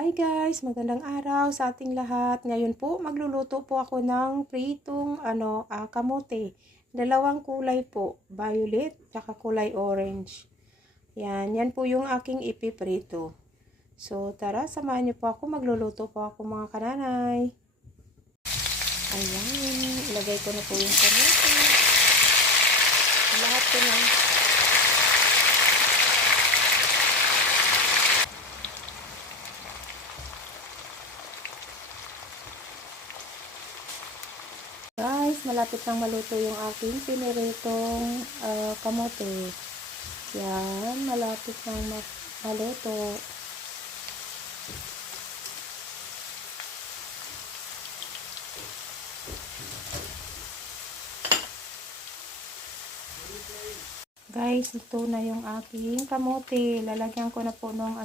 Hi guys, magandang araw sa ating lahat. Ngayon po, magluluto po ako ng pritong kamote. Dalawang kulay po, violet at kulay orange. Yan po yung aking ipiprito. So tara, samahan niyo po ako. Magluluto po ako mga kananay. Ayan, ilagay ko na po yung kamote. Lahat ko na. Guys, malapit nang maluto yung aking piniritong kamote. Yan, malapit nang maluto. Guys, ito na yung aking kamote. Lalagyan ko na po ng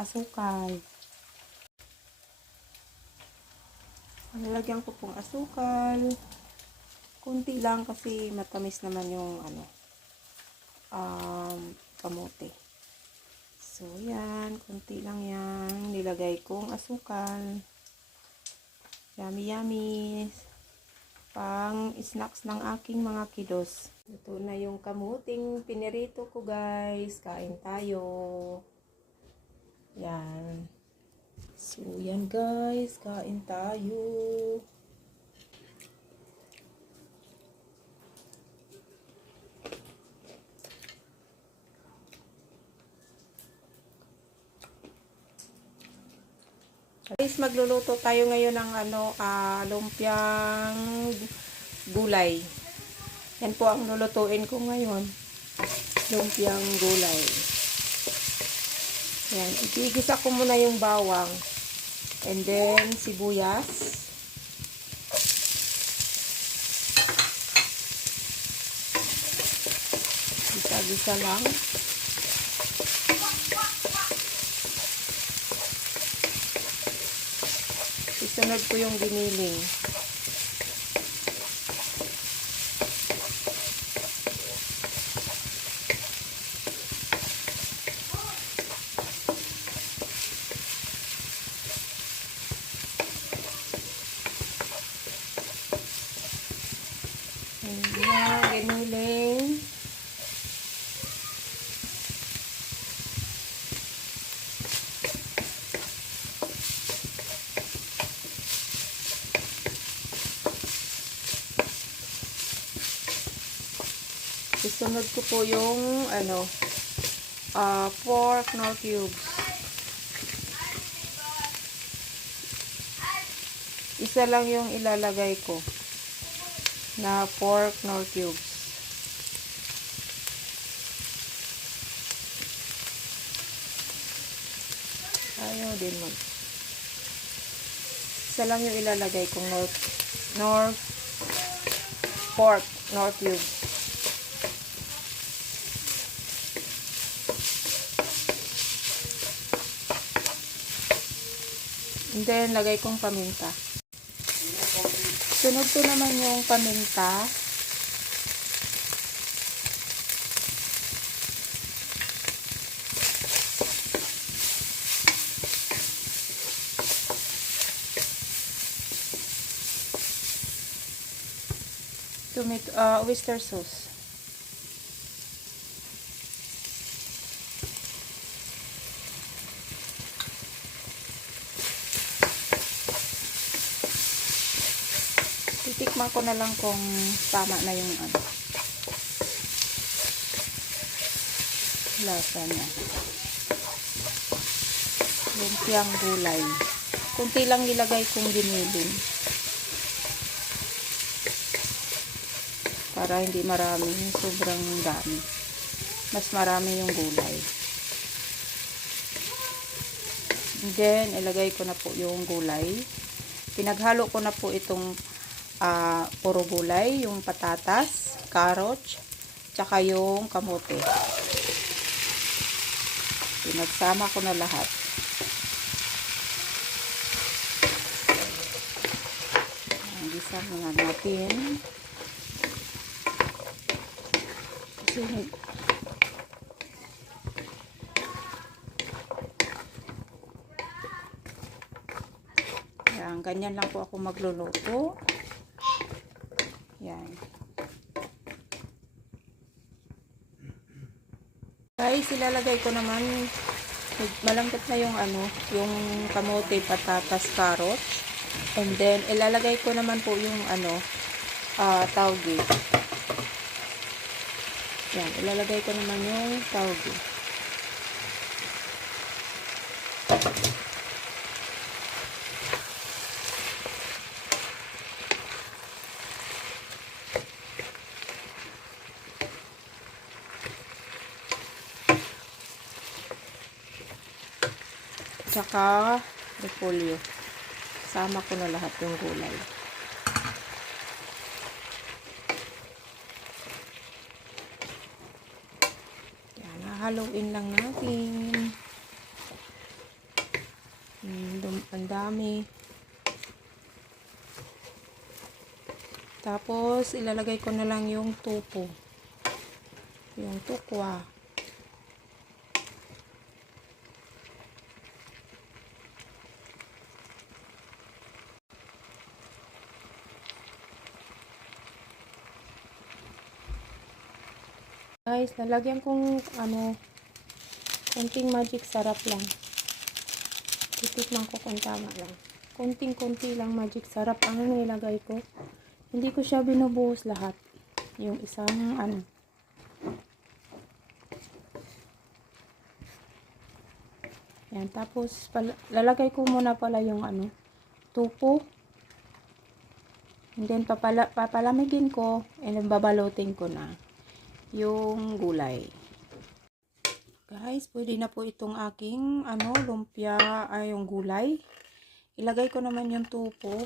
asukal. Lalagyan ko pong asukal. Kunti lang kasi matamis naman yung kamote. So, yan. Kunti lang yan. Nilagay kong asukal. Yummy, yummy. Pang snacks ng aking mga kiddos. Ito na yung kamuting pinirito ko, guys. Kain tayo. Yan. So, yan guys. Kain tayo. Guys, magluluto tayo ngayon ng lumpiang gulay. Yan po ang lulutuin ko ngayon. Lumpiang gulay. Yan, igigisa ko muna yung bawang. And then, sibuyas. Gisa-gisa lang. Isunod ko yung giniling. Ayan, giniling. Isunod ko po yung pork nor cubes. Isa lang yung ilalagay ko na pork nor cubes. Ayaw din mo. Isa lang yung ilalagay kong nor pork nor cubes. And then, lagay kong paminta. Sunod ko naman yung paminta. Oyster sauce. Titikman ko na lang kung tama na yung lasa niya. Lumpiang gulay. Kunti lang nilagay kong giniling. Para hindi marami, sobrang dami. Mas marami yung gulay. And then, ilagay ko na po yung gulay. Pinaghalo ko na po itong puro gulay, yung patatas, carrots, tsaka yung kamote. Pinagsama ko na lahat. Gisa na natin. Yan, ganyan lang po ako magluluto. Yan. Guys, ilalagay ko naman, malambot na yung yung kamote, patatas, carrots. And then, ilalagay ko naman po yung tauge. Yan, ilalagay ko naman yung tauge. Tsaka repolyo. Sama ko na lahat yung gulay. Yan, hahaluin lang natin. Ang dami. Tapos, ilalagay ko na lang yung tupo. Yung tukwa. Guys, lalagyan kong konting magic sarap lang. Titikman ko kung tama lang. Konting-konti lang magic sarap ang nilagay ko. Hindi ko siya binubuhos lahat. Yung isang Yan, tapos lalagay ko muna pala yung tupo. And then papalamigin ko and then babalutin ko na yung gulay. Guys, pwede na po itong aking lumpia yung gulay. Ilagay ko naman yung tupo.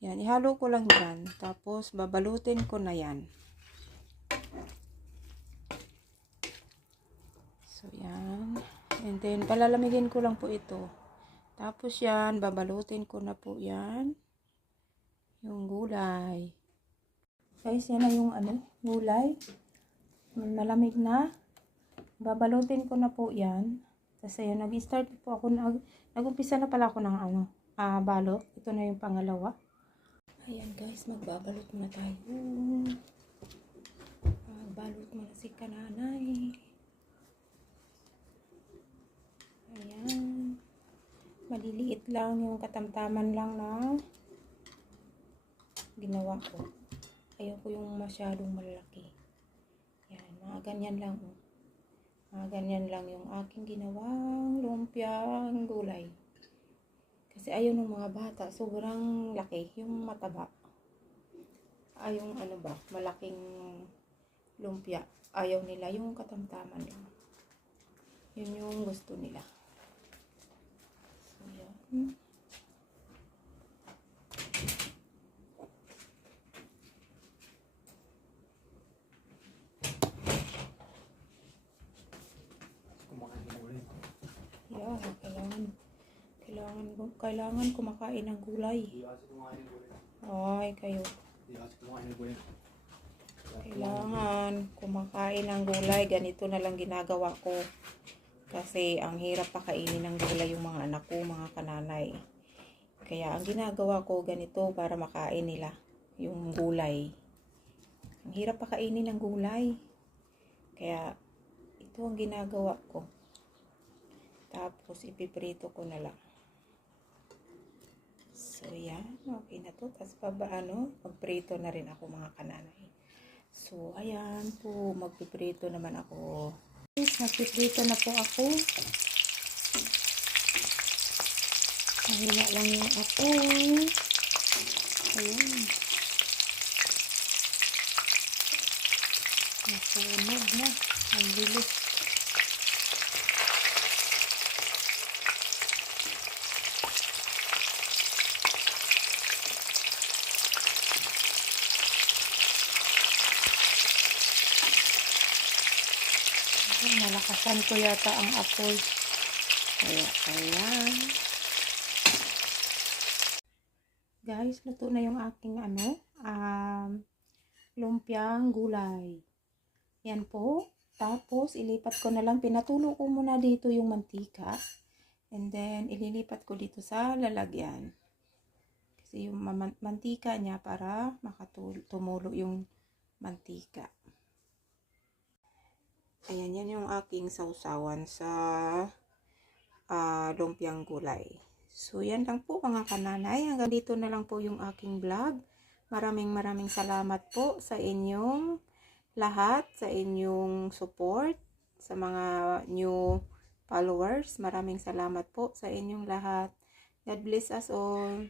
Yan, ihalo ko lang dyan. Tapos babalutin ko na yan. So yan. And then palalamigin ko lang po ito. Tapos yan, babalutin ko na po yan. Yung gulay. Guys, yan na yung gulay. Malamig na. Babalutin ko na po yan. Kasi yan, nag-start po ako, nag-umpisa na pala ako ng balot. Ito na yung pangalawa. Ayan guys, magbabalot muna tayo. Magbalot muna si kananay. Ayan. Maliliit lang yung katamtaman lang na ginawa ko. Ayoko yung masyadong malaki. Yan, mga ganyan lang. Mga ganyan lang yung aking ginawang lumpiang gulay. Kasi ayaw ng mga bata, sobrang laki, yung mataba. Yung malaking lumpia. Ayaw nila yung katamtaman lang. Yun yung gusto nila. So, yan. Kailangan kumakain ng gulay. Ay, kayo. Kailangan kumakain ng gulay. Ganito na lang ginagawa ko. Kasi ang hirap pakainin ng gulay yung mga anak ko, mga kananay. Kaya ang ginagawa ko ganito para makain nila yung gulay. Ang hirap pakainin ng gulay. Kaya ito ang ginagawa ko. Tapos ipiprito ko na lang. So yan, okay na to. Tapos magprito na rin ako mga kananay. So ayan po, magpiprito naman ako. Magpiprito na po ako. Mahina lang yung apoy. Ayan. Nasunog na. Ang bilis. Nalakasan ko yata ang apoy. Kaya, ayan. Guys, luto na yung aking lumpiang gulay. Yan po. Tapos, ilipat ko na lang. Pinatulo ko muna dito yung mantika. And then, ililipat ko dito sa lalagyan. Kasi yung mantika niya para tumulo yung mantika. Ayan, yan yung aking sausawan sa lumpiang gulay. So, yan lang po mga kananay. Hanggang dito na lang po yung aking vlog. Maraming salamat po sa inyong lahat, sa inyong support, sa mga new followers. Maraming salamat po sa inyong lahat. God bless us all.